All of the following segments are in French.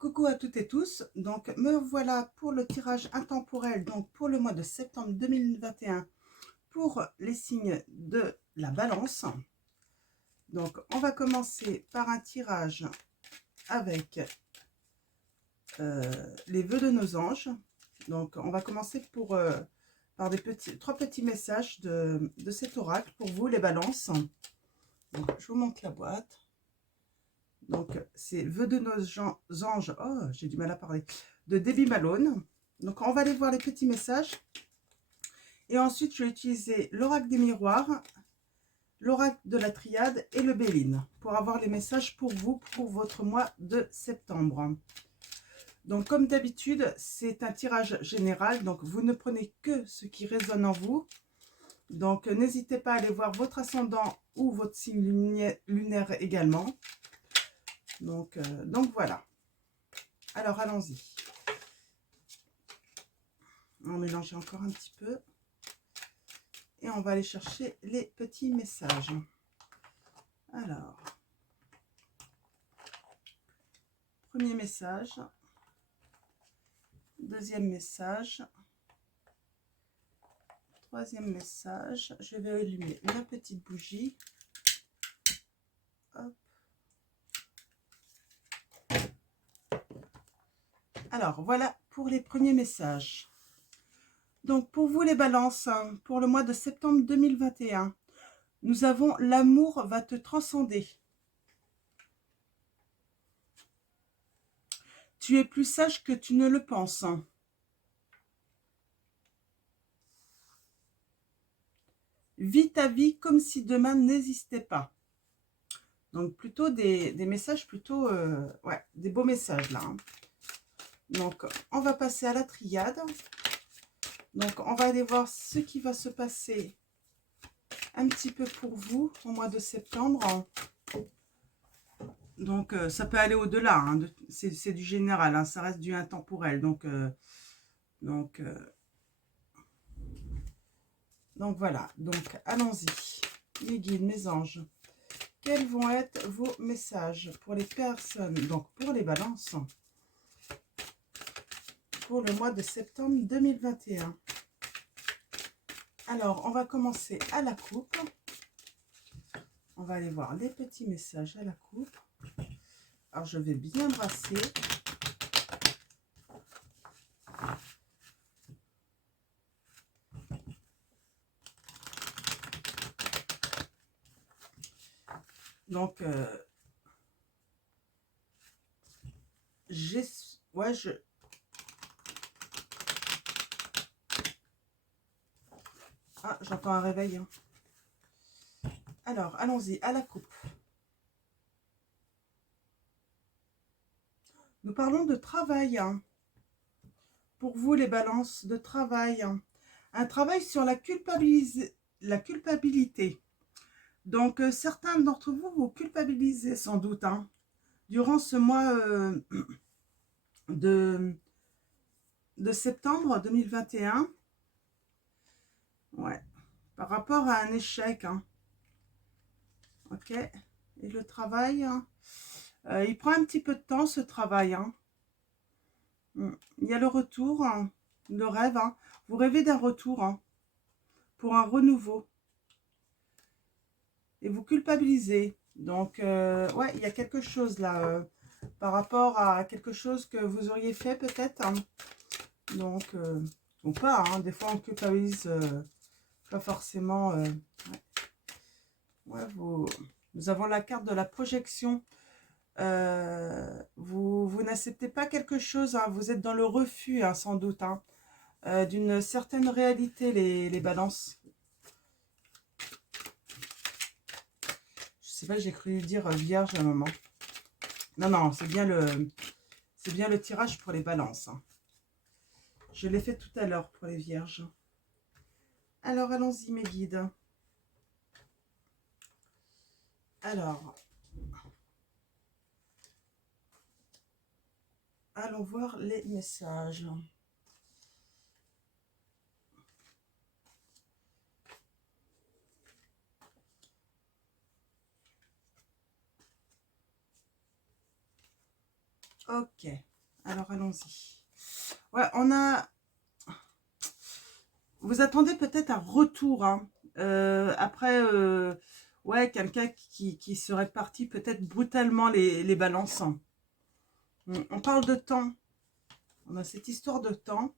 Coucou à toutes et tous, donc me voilà pour le tirage intemporel, donc pour le mois de septembre 2021 pour les signes de la balance. Donc on va commencer par un tirage avec les vœux de nos anges. Donc on va commencer par trois petits messages de cet oracle pour vous les balances. Donc je vous montre la boîte. Donc, c'est Vœux de nos anges. Oh, j'ai du mal à parler. De Debbie Malone. Donc, on va aller voir les petits messages. Et ensuite, je vais utiliser l'oracle des miroirs, l'oracle de la triade et le Béline pour avoir les messages pour vous, pour votre mois de septembre. Donc, comme d'habitude, c'est un tirage général. Donc, vous ne prenez que ce qui résonne en vous. Donc, n'hésitez pas à aller voir votre ascendant ou votre signe lunaire également. Donc voilà. Alors, allons-y. On va mélanger encore un petit peu. Et on va aller chercher les petits messages. Alors, premier message. Deuxième message. Troisième message. Je vais allumer la petite bougie. Hop. Alors, voilà pour les premiers messages. Donc, pour vous les balances, pour le mois de septembre 2021, nous avons l'amour va te transcender. Tu es plus sage que tu ne le penses. Vis ta vie comme si demain n'existait pas. Donc, plutôt des messages, plutôt, ouais, des beaux messages là. Donc, on va passer à la triade. Donc, on va aller voir ce qui va se passer un petit peu pour vous au mois de septembre. Donc, ça peut aller au-delà. Hein, c'est du général, hein, ça reste du intemporel. Donc voilà. Donc, allons-y. Mes guides, mes anges. Quels vont être vos messages pour les personnes, donc pour les balances, pour le mois de septembre 2021? Alors, on va commencer à la coupe. On va aller voir les petits messages à la coupe. Alors, je vais bien brasser. Donc, Ah, j'entends un réveil. Hein. Alors, allons-y, à la coupe. Nous parlons de travail. Hein. Pour vous, les balances, de travail. Hein. Un travail sur la culpabilité. Donc, certains d'entre vous, vous culpabilisez sans doute. Hein, durant ce mois de septembre 2021. Ouais. Par rapport à un échec. Hein. Ok. Et le travail, hein, il prend un petit peu de temps, ce travail. Hein. Il y a le retour, hein, le rêve. Hein. Vous rêvez d'un retour, hein, pour un renouveau. Et vous culpabilisez. Donc, ouais, il y a quelque chose là, par rapport à quelque chose que vous auriez fait peut-être. Hein. Donc, ou pas, hein, des fois on culpabilise pas forcément. Ouais, nous avons la carte de la projection. Vous n'acceptez pas quelque chose, hein, vous êtes dans le refus, hein, sans doute, hein, d'une certaine réalité, les balances. Je sais pas, j'ai cru dire vierge à un moment. Non, non, c'est bien le tirage pour les balances. Hein. Je l'ai fait tout à l'heure pour les vierges. Alors, allons-y, mes guides. Alors, allons voir les messages. Ok. Alors, allons-y. Ouais, on a... Vous attendez peut-être un retour, hein. Après, ouais, quelqu'un qui serait parti peut-être brutalement les balances. On parle de temps. On a cette histoire de temps.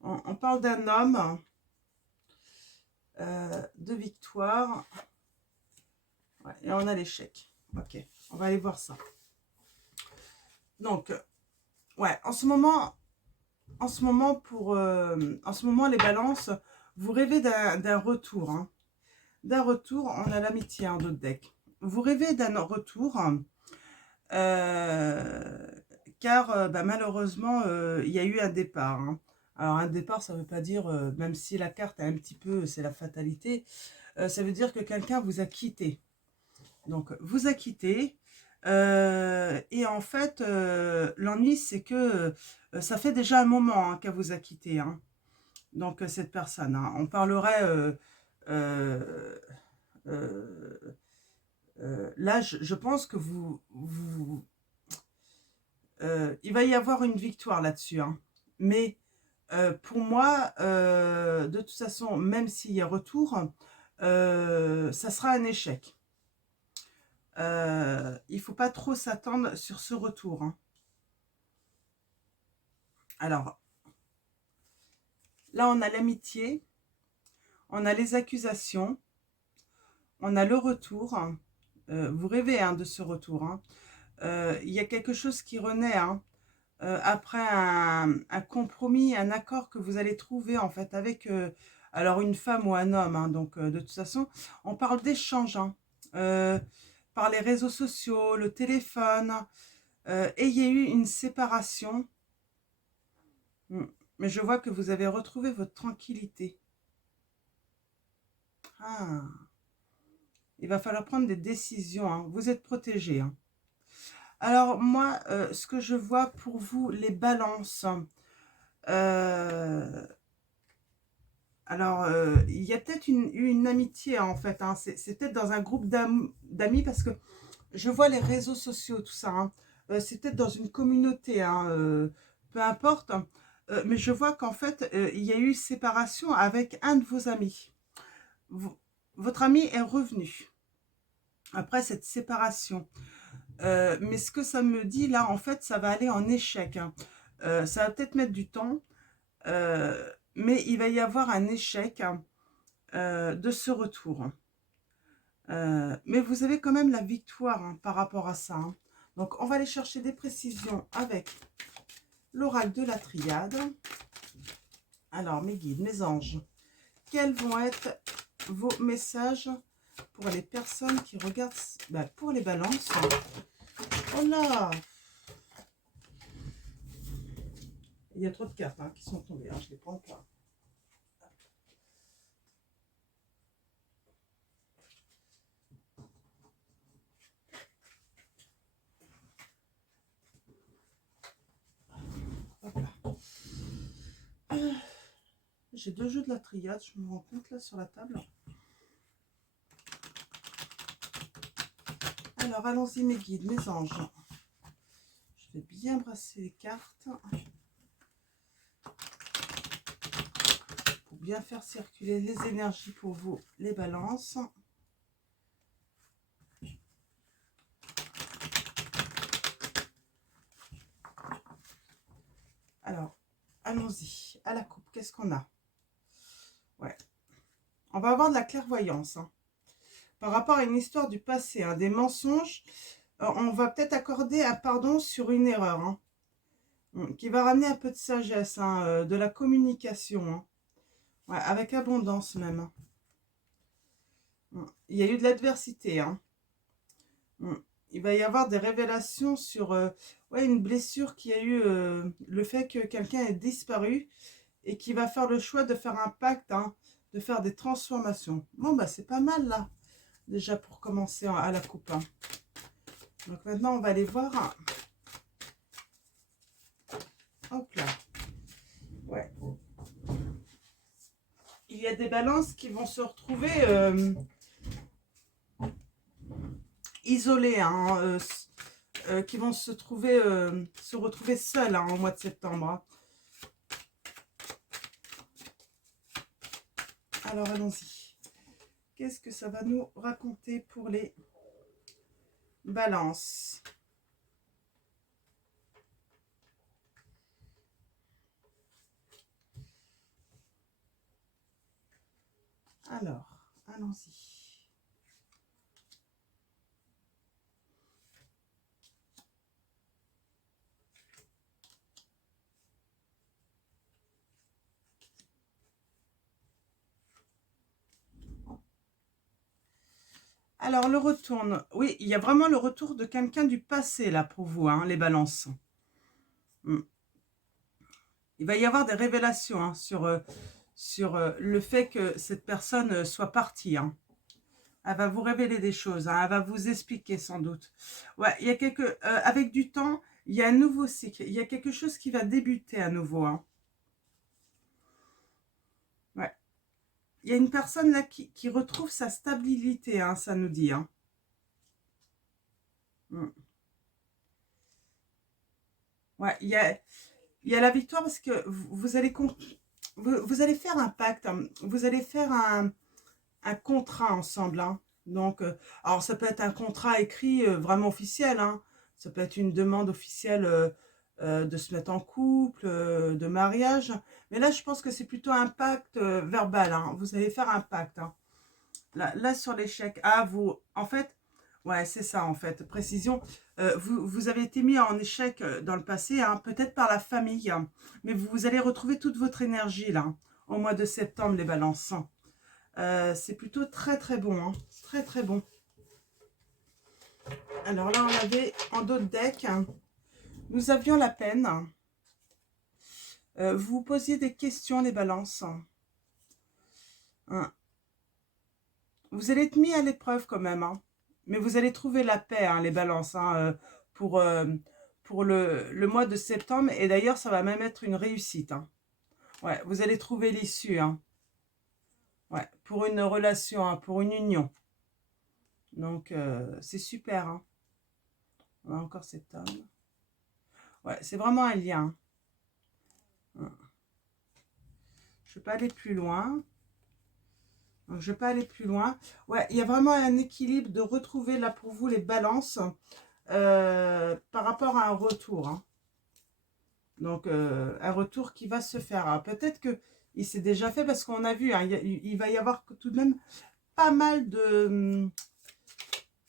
On parle d'un homme, de victoire. Ouais, et on a l'échec. Ok, on va aller voir ça. Donc, ouais, en ce moment, les balances, vous rêvez d'un retour, hein. D'un retour, on a l'amitié en d'autres deck. Vous rêvez d'un retour, euh, car bah, malheureusement, il y a eu un départ, hein. Alors un départ, ça ne veut pas dire, même si la carte est un petit peu, c'est la fatalité, ça veut dire que quelqu'un vous a quitté. Donc vous a quitté, et en fait, l'ennui, c'est que ça fait déjà un moment, hein, qu'elle vous a quitté, hein. Donc cette personne, hein. On parlerait... euh, euh, là, je pense que il va y avoir une victoire là-dessus, hein. Mais pour moi, de toute façon, même s'il y a retour, ça sera un échec. Il ne faut pas trop s'attendre sur ce retour, hein. Alors, là, on a l'amitié, on a les accusations, on a le retour. Vous rêvez, hein, de ce retour, hein. Il y a quelque chose qui renaît, hein, après un compromis, un accord que vous allez trouver en fait avec alors une femme ou un homme, hein. Donc de toute façon, on parle d'échange, hein, euh, par les réseaux sociaux, le téléphone, et il y a eu une séparation. Mm. Mais je vois que vous avez retrouvé votre tranquillité. Ah, il va falloir prendre des décisions, hein. Vous êtes protégé, hein. Alors moi, ce que je vois pour vous, les balances, euh, alors, il y a peut-être une amitié, en fait, hein. C'est peut-être dans un groupe d'amis, parce que je vois les réseaux sociaux, tout ça, hein. C'est peut-être dans une communauté, hein, peu importe. Mais je vois qu'en fait, il y a eu séparation avec un de vos amis. Vo- Votre ami est revenu après cette séparation. Mais ce que ça me dit là, en fait, ça va aller en échec, hein. Ça va peut-être mettre du temps, mais il va y avoir un échec, hein, de ce retour. Mais vous avez quand même la victoire, hein, par rapport à ça, hein. Donc, on va aller chercher des précisions avec l'oracle de la triade. Alors, mes guides, mes anges, quels vont être vos messages pour les personnes qui regardent, bah, pour les balances? Oh là, il y a trop de cartes, hein, qui sont tombées, hein, je ne les prends pas. Hop là. J'ai deux jeux de la triade, je me rends compte là sur la table. Alors, allons-y, mes guides, mes anges. Je vais bien brasser les cartes pour bien faire circuler les énergies pour vous, les balances. Alors, allons-y, à la coupe, qu'est-ce qu'on a? Ouais, on va avoir de la clairvoyance, hein, par rapport à une histoire du passé, hein, des mensonges. On va peut-être accorder un pardon sur une erreur, hein, qui va ramener un peu de sagesse, hein, de la communication, hein. Ouais, avec abondance même, hein. Il y a eu de l'adversité, hein. Il va y avoir des révélations sur, ouais, une blessure qui a eu, le fait que quelqu'un ait disparu et qui va faire le choix de faire un pacte, hein, de faire des transformations. Bon, bah c'est pas mal là, déjà pour commencer à la coupe, hein. Donc maintenant, on va aller voir. Hop là. Ouais. Il y a des balances qui vont se retrouver isolées, hein, qui vont se retrouver seuls hein, au mois de septembre. Hein. Alors, allons-y. Qu'est-ce que ça va nous raconter pour les balances? Alors, allons-y. Alors, le retourne. Oui, il y a vraiment le retour de quelqu'un du passé, là, pour vous, hein, les balances. Il va y avoir des révélations hein, sur le fait que cette personne soit partie. Hein. Elle va vous révéler des choses. Hein, elle va vous expliquer, sans doute. Ouais, il y a avec du temps, il y a un nouveau cycle. Il y a quelque chose qui va débuter à nouveau. Hein. Ouais. Il y a une personne là qui retrouve sa stabilité, hein, ça nous dit. Hein. Ouais, il y a la victoire parce que vous allez, vous allez faire un pacte, hein. Vous allez faire un contrat ensemble. Hein. Donc, alors ça peut être un contrat écrit vraiment officiel. Hein. Ça peut être une demande officielle de se mettre en couple, de mariage. Mais là, je pense que c'est plutôt un pacte verbal. Hein. Vous allez faire un pacte. Hein. Là, sur l'échec, ah, vous, en fait, ouais, c'est ça, en fait, précision. Vous avez été mis en échec dans le passé, hein, peut-être par la famille, hein, mais vous allez retrouver toute votre énergie, là, au mois de septembre, les balances. C'est plutôt très, très bon, hein, très, très bon. Alors là, on avait, en dos de deck, hein, nous avions la peine. Vous vous posiez des questions, les balances. Hein. Vous allez être mis à l'épreuve quand même, hein. Mais vous allez trouver la paix, hein, les balances, hein, pour le mois de septembre. Et d'ailleurs, ça va même être une réussite. Hein. Ouais, vous allez trouver l'issue. Hein. Ouais, pour une relation, hein, pour une union. Donc, c'est super. Hein. On a encore cet homme. Ouais, c'est vraiment un lien. Hein. Je ne vais pas aller plus loin. Donc, je ne vais pas aller plus loin. Ouais, il y a vraiment un équilibre de retrouver là pour vous les balances par rapport à un retour. Hein. Donc, un retour qui va se faire. Peut-être qu'il s'est déjà fait parce qu'on a vu, hein, il va y avoir tout de même pas mal de...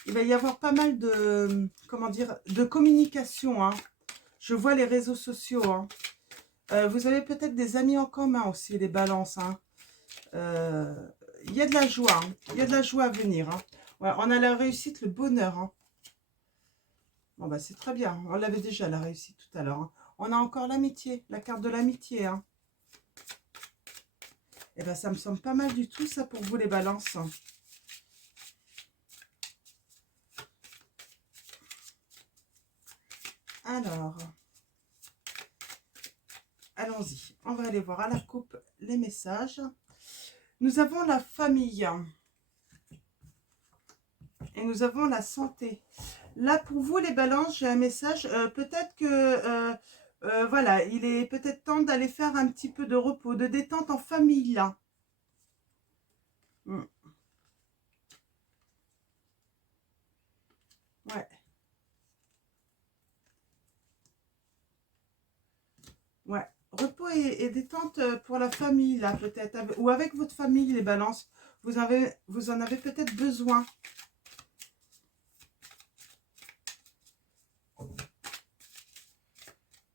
Il va y avoir pas mal de... Comment dire? De communication. Hein. Je vois les réseaux sociaux. Hein. Vous avez peut-être des amis en commun aussi, les balances. Hein. Il y a de la joie. Hein. Il y a de la joie à venir. Hein. Ouais, on a la réussite, le bonheur. Hein. Bon, bah, c'est très bien. On l'avait déjà, la réussite, tout à l'heure. Hein. On a encore l'amitié, la carte de l'amitié. Hein. Et bien, ça me semble pas mal du tout, ça, pour vous, les balances. Alors, allons-y. On va aller voir à la coupe les messages. Nous avons la famille. Et nous avons la santé. Là, pour vous, les balances, j'ai un message. Peut-être que, voilà, il est peut-être temps d'aller faire un petit peu de repos, de détente en famille, là. Ouais. Ouais. Repos et détente pour la famille, là, peut-être. Ou avec votre famille, les balances. Vous en avez peut-être besoin.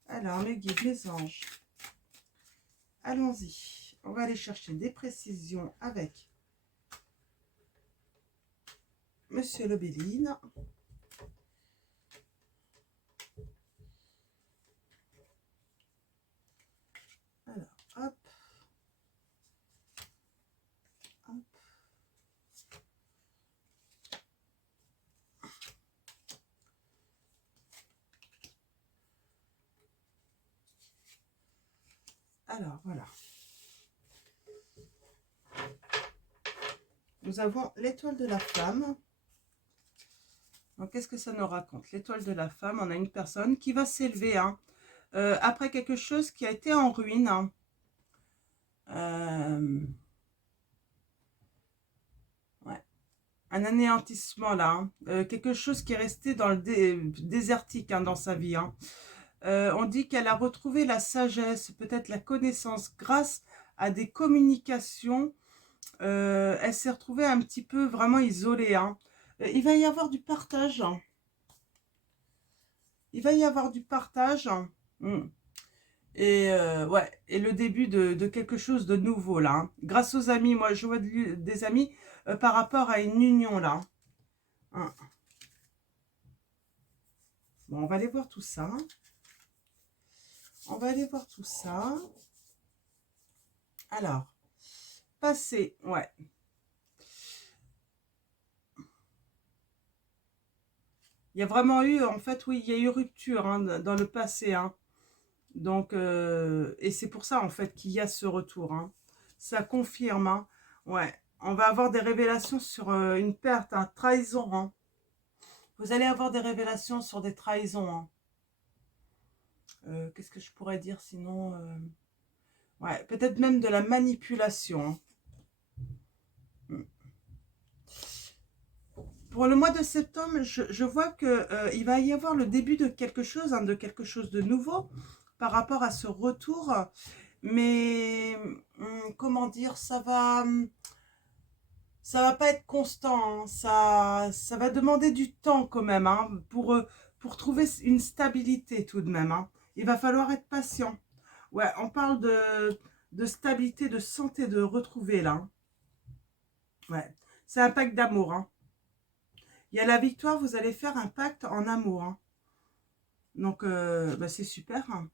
Alors, mes guides, mes anges. Allons-y. On va aller chercher des précisions avec Monsieur Lobéline. Alors, hop. Hop. Alors, voilà. Nous avons l'étoile de la flamme. Donc, qu'est-ce que ça nous raconte? L'étoile de la femme, on a une personne qui va s'élever hein, après quelque chose qui a été en ruine. Hein. Ouais. Un anéantissement là. Hein. Quelque chose qui est resté dans le désertique hein, dans sa vie. Hein. On dit qu'elle a retrouvé la sagesse, peut-être la connaissance grâce à des communications. Elle s'est retrouvée un petit peu vraiment isolée. Hein. Il va y avoir du partage. Il va y avoir du partage. Mm. Et ouais, et le début de quelque chose de nouveau là. Hein. Grâce aux amis, moi je vois des amis par rapport à une union là. Hein. Bon, on va aller voir tout ça. On va aller voir tout ça. Alors, passé, ouais. Il y a vraiment eu, en fait, oui, il y a eu rupture hein, dans le passé. Hein. Donc, et c'est pour ça, en fait, qu'il y a ce retour. Hein. Ça confirme. Hein. Ouais, on va avoir des révélations sur une perte, une trahison. Hein. Vous allez avoir des révélations sur des trahisons. Hein. Qu'est-ce que je pourrais dire sinon ouais, peut-être même de la manipulation. Hein. Pour le mois de septembre, je vois que il va y avoir le début de quelque chose, hein, de nouveau par rapport à ce retour. Mais comment dire, ça va pas être constant. Hein, ça va demander du temps quand même hein, pour trouver une stabilité tout de même. Hein. Il va falloir être patient. Ouais, on parle de stabilité, de santé, de retrouver là. Hein. Ouais, c'est un pacte d'amour. Hein. Il y a la victoire, vous allez faire un pacte en amour. Hein. Donc, bah, c'est super. Hein.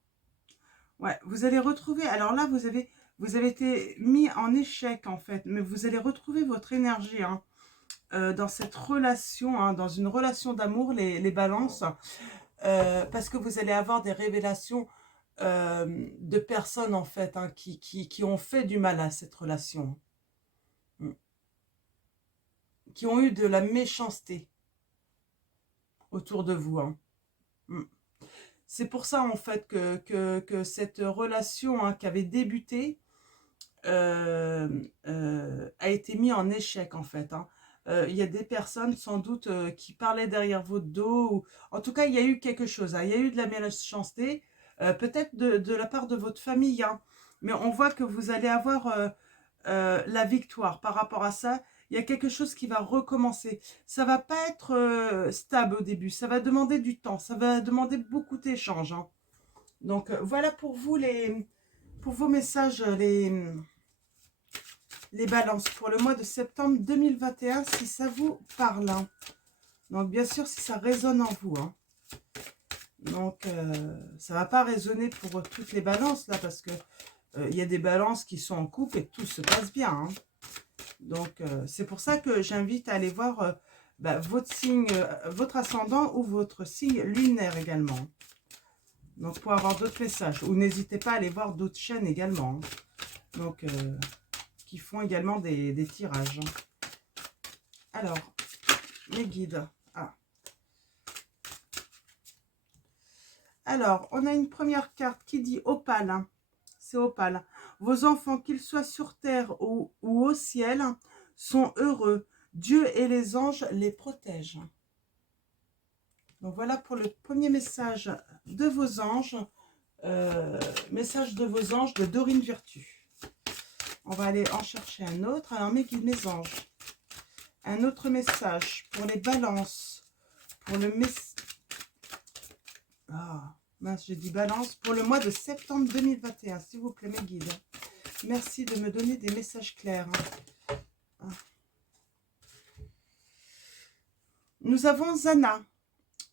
Ouais, vous allez retrouver. Alors là, vous avez été mis en échec en fait, mais vous allez retrouver votre énergie hein, dans cette relation, hein, dans une relation d'amour, les balances, parce que vous allez avoir des révélations de personnes en fait hein, qui ont fait du mal à cette relation, hein, qui ont eu de la méchanceté autour de vous. Hein. Mm. C'est pour ça en fait que cette relation hein, qui avait débuté a été mise en échec en fait. Hein. Il y a des personnes sans doute qui parlaient derrière votre dos. Ou... En tout cas, il y a eu quelque chose. Hein. Il y a eu de la méchanceté, peut-être de la part de votre famille. Hein. Mais on voit que vous allez avoir la victoire par rapport à ça. Il y a quelque chose qui va recommencer. Ça va pas être stable au début. Ça va demander du temps. Ça va demander beaucoup d'échanges. Hein. Donc voilà pour vous pour vos messages, les balances pour le mois de septembre 2021, si ça vous parle. Hein. Donc bien sûr, si ça résonne en vous. Hein. Donc ça va pas résonner pour toutes les balances là, parce que il y a des balances qui sont en couple et tout se passe bien. Hein. Donc, c'est pour ça que j'invite à aller voir bah, votre signe, votre ascendant ou votre signe lunaire également. Donc, pour avoir d'autres messages. Ou n'hésitez pas à aller voir d'autres chaînes également. Hein. Donc, qui font également des tirages. Alors, les guides. Ah. Alors, on a une première carte qui dit opale. Hein. C'est opale. Vos enfants, qu'ils soient sur terre ou au ciel, sont heureux. Dieu et les anges les protègent. Donc voilà pour le premier message de vos anges. Message de vos anges de Dorine Virtue. On va aller en chercher un autre. Alors mes guides, mes anges. Un autre message pour les balances. Pour le message... Ah, mince, j'ai dit balance. Pour le mois de septembre 2021, s'il vous plaît, mes guides. Merci de me donner des messages clairs. Ah. Nous avons Zana.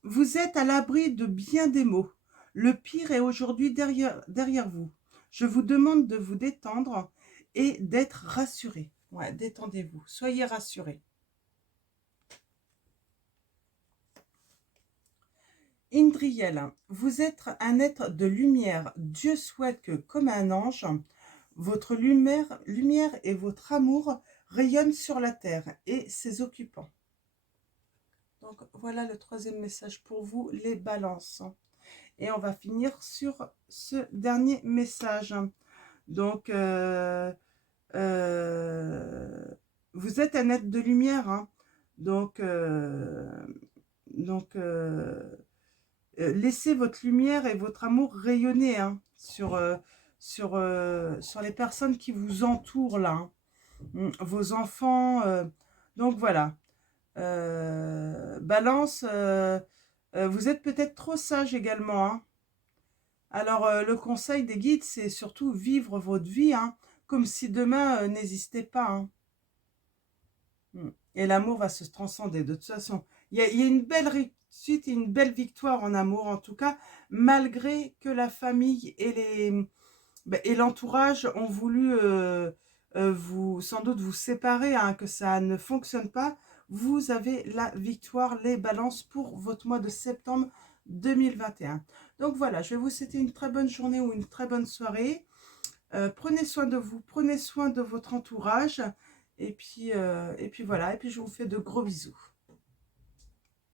Vous êtes à l'abri de bien des maux. Le pire est aujourd'hui derrière vous. Je vous demande de vous détendre et d'être rassuré. Ouais, détendez-vous. Soyez rassurés. Indriel, vous êtes un être de lumière. Dieu souhaite que, comme un ange, votre lumière et votre amour rayonnent sur la terre et ses occupants. Donc, voilà le troisième message pour vous, les balances. Et on va finir sur ce dernier message. Donc, vous êtes un être de lumière. Hein. Donc, laissez votre lumière et votre amour rayonner hein, sur les personnes qui vous entourent là. Hein. Vos enfants. Donc, voilà. Balance, vous êtes peut-être trop sage également. Hein. Alors, le conseil des guides, c'est surtout vivre votre vie, hein, comme si demain n'existait pas. Hein. Et l'amour va se transcender. De toute façon, il y a une belle réussite et une belle victoire en amour, en tout cas, malgré que la famille et l'entourage ont voulu sans doute vous séparer, hein, que ça ne fonctionne pas. Vous avez la victoire, les balances pour votre mois de septembre 2021. Donc voilà, je vais vous souhaiter une très bonne journée ou une très bonne soirée. Prenez soin de vous, prenez soin de votre entourage. Et puis voilà, et puis je vous fais de gros bisous.